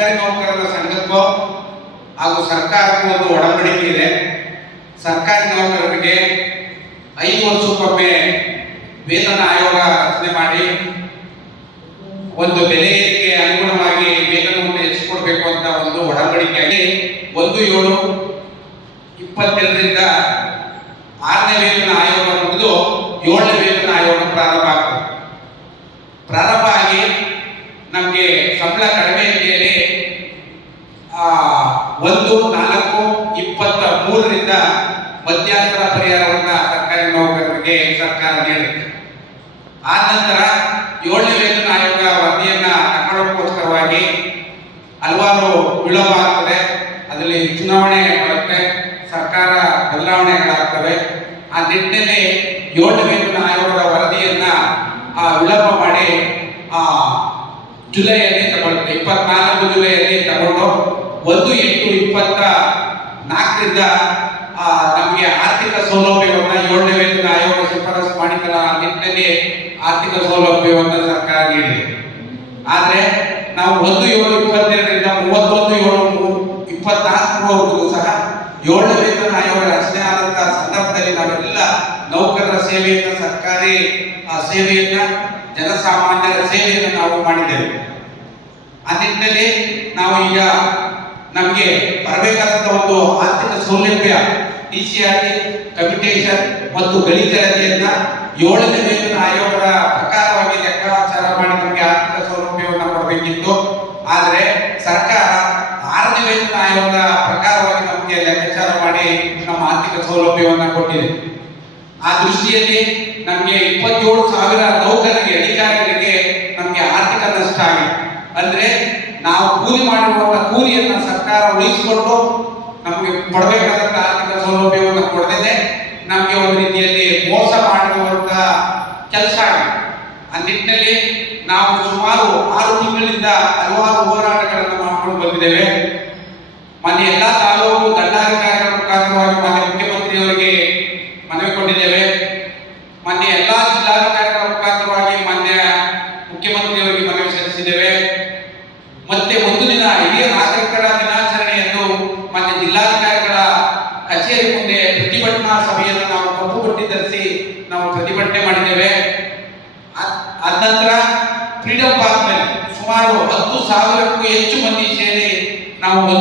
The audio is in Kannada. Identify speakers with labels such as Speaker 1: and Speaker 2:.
Speaker 1: ಸರ್ಕಾರಿ ನೌಕರರ ಸಂಘಕ್ಕೂ ಹಾಗೂ ಸರ್ಕಾರಕ್ಕೂ ಒಂದು ಒಡಂಬಡಿಕೆ ಇದೆ. ಸರ್ಕಾರಿ ನೌಕರರಿಗೆ ಐದು ವರ್ಷಕ್ಕೊಮ್ಮೆ ವೇತನ ಆಯೋಗ ರಚನೆ ಮಾಡಿ ಒಂದು ಬೆಲೆ ಏರಿಕೆ ಅನುಗುಣವಾಗಿ ವೇತನವನ್ನು ಹೆಚ್ಚಿಕೊಡ್ಬೇಕು ಅಂತ ಒಂದು ಒಡಂಬಡಿಕೆಯಾಗಿ ಒಂದು ಏಳು ಇಪ್ಪತ್ತೆರಡರಿಂದ ಆರನೇ ವೇತನ ಆಯೋಗ ಮುಗಿದು ಏಳನೇ ವೇತನ ಆಯೋಗ ಪ್ರಾರಂಭ ಆಗ್ತದೆ. ಪ್ರಾರಂಭ ಒಂದು, ನಾಲ್ಕು, ಇಪ್ಪತ್ತ ಮೂರರಿಂದ ಮಧ್ಯಂತರ ಪರಿಹಾರವನ್ನ ಸರ್ಕಾರಿ ನೌಕರರಿಗೆ ಸರ್ಕಾರ ನೀಡುತ್ತೆ ಆ ನಂತರ ಏಳನೇ ವೇತನ ಆಯೋಗ ವರದಿಯನ್ನ ತಗೊಳ್ಳೋಕ್ಕೋಸ್ಕರವಾಗಿ ಹಲವಾರು ವಿಳಂಬ ಆಗ್ತದೆ. ಅದರಲ್ಲಿ ಚುನಾವಣೆ ಬರುತ್ತೆ, ಸರ್ಕಾರ ಬದಲಾವಣೆಗಳಾಗ್ತವೆ. ಆ ನಿಟ್ಟಿನಲ್ಲಿ ಏಳನೇ ವೇತನ ಆಯೋಗದ ವರದಿಯನ್ನ, ಆ, ವಿಳಂಬ ಮಾಡಿ, ಆ, ಜುಲೈಯಲ್ಲಿ ತಗೊಳ್ಳುತ್ತೆ. ಇಪ್ಪತ್ನಾಲ್ಕು ಜುಲೈಯಲ್ಲಿ ತಗೊಂಡು ಒಂದು ಎಂಟು ಇಪ್ಪತ್ತ ನಾಲ್ಕರಿಂದ ನಮಗೆ ಆರ್ಥಿಕ ಸೌಲಭ್ಯವನ್ನ ಏಳನೇ ವೇತನ ಆಯೋಗ ಶಿಫಾರಸು ಆ ನಿಟ್ಟಿನಲ್ಲಿ ಆರ್ಥಿಕ ಸೌಲಭ್ಯವನ್ನ ಸರ್ಕಾರ ನೀಡಿದೆ. ಆದರೆ ನಾವು ಒಂದು ಏಳು ಇಪ್ಪತ್ತೆರಡರಿಂದ ಮೂವತ್ತೊಂದು ಏಳು ಇಪ್ಪತ್ನಾಲ್ಕರವರೆಗೂ ಸಹ ಏಳನೇ ವೇತನ ಆಯೋಗ ರಚನೆ ಆದಂತಹ ಸಂದರ್ಭದಲ್ಲಿ ನಾವೆಲ್ಲ ನೌಕರರ ಸೇವೆಯನ್ನು, ಸರ್ಕಾರಿ ಸೇವೆಯನ್ನ, ಜನಸಾಮಾನ್ಯರ ಸೇವೆಯನ್ನು ನಾವು ಮಾಡಿದ್ದೇವೆ. ಆ ನಾವು ಈಗ ನಮಗೆ ಬರಬೇಕಾದಂತ ಒಂದು ಆರ್ಥಿಕ ಸೌಲಭ್ಯ ಡಿ ಸಿ ಆರ್ ಕಮ್ಯುಟೇಷನ್ ಮತ್ತು ಗಣಿತರತಿಯನ್ನ ಏಳನೇ ವೇತನ ಆಯೋಗದ ಪ್ರಕಾರವಾಗಿ ಲೆಕ್ಕಾಚಾರ ಮಾಡಿ ನಮಗೆ ಆರ್ಥಿಕ ಸೌಲಭ್ಯವನ್ನು ಕೊಡಬೇಕಿತ್ತು. ಆದರೆ ಸರ್ಕಾರ ಆರನೇ ವೇತನ ಆಯೋಗದ ಪ್ರಕಾರವಾಗಿ ನಮಗೆ ಲೆಕ್ಕಾಚಾರ ಮಾಡಿ ನಮ್ಮ ಆರ್ಥಿಕ ಸೌಲಭ್ಯವನ್ನು ಕೊಟ್ಟಿದೆ. ಆ ದೃಷ್ಟಿಯಲ್ಲಿ ನಮಗೆ ಇಪ್ಪತ್ತೇಳು ಸಾವಿರ ನೌಕರರಿಗೆ ಅಧಿಕಾರಿಗಳಿಗೆ ನಮಗೆ ಆರ್ಥಿಕ ನಷ್ಟ ಆಗಿದೆ ಅಂದ್ರೆ ನಾವು ಕೂಲಿ ಮಾಡಿರುವಂತಹ ಕೂಲಿಯನ್ನ ಸರ್ಕಾರ ಉಳಿಸಿಕೊಂಡು ನಮಗೆ ಕೊಡಬೇಕಾದಂತ ಆರ್ಥಿಕ ಸೌಲಭ್ಯವನ್ನು ಕೊಡದೆ ನಮಗೆ ಒಂದು ರೀತಿಯಲ್ಲಿ ಮೋಸ ಮಾಡಿರುವಂತ ಕೆಲಸ ಆ ನಿಟ್ಟಿನಲ್ಲಿ ನಾವು ಸುಮಾರು ಆರು ತಿಂಗಳಿಂದ ಹಲವಾರು ಹೋರಾಟಗಳನ್ನು ಮಾಡ್ಕೊಂಡು ಬಂದಿದ್ದೇವೆ. ಮೊನ್ನೆ ಎಲ್ಲಾ ತಾಲೂಕು ದಂಡಾಧಿಕಾರಿಗಳ ಮುಖಾಂತರವಾಗಿ ಮಾನ್ಯ ಮುಖ್ಯಮಂತ್ರಿಯವರಿಗೆ ಮನವಿ ಕೊಟ್ಟಿದ್ದೇವೆ ಮೊನ್ನೆ ಎಲ್ಲಾ ಜಿಲ್ಲಾಧಿಕಾರಿಗಳ ಮುಖಾಂತರವಾಗಿ ಮಾನ್ಯ ಮುಖ್ಯಮಂತ್ರಿಯವರಿಗೆ ಮನವಿ ಸಲ್ಲಿಸಿದ್ದೇವೆ ಮತ್ತೆ ಒಂದು ದಿನ ಹಿರಿಯ ನಾಗರಿಕರ ದಿನಾಚರಣೆಯನ್ನು ಮಾನ್ಯ ಜಿಲ್ಲಾಧಿಕಾರಿಗಳ ಕಚೇರಿ ಮುಂದೆ ಪ್ರತಿಭಟನಾ ಸಭೆಯನ್ನು ನಾವು ಕಪ್ಪು ಬಟ್ಟೆ ಧರಿಸಿ ನಾವು ಪ್ರತಿಭಟನೆ ಮಾಡಿದ್ದೇವೆ. ಅದ್- ನಂತರ ಫ್ರೀಡಂ ಪಾರ್ಕ್ನಲ್ಲಿ ಸುಮಾರು ಹತ್ತು ಸಾವಿರಕ್ಕೂ ಹೆಚ್ಚು ಮಂದಿ ಸೇರಿ ನಾವು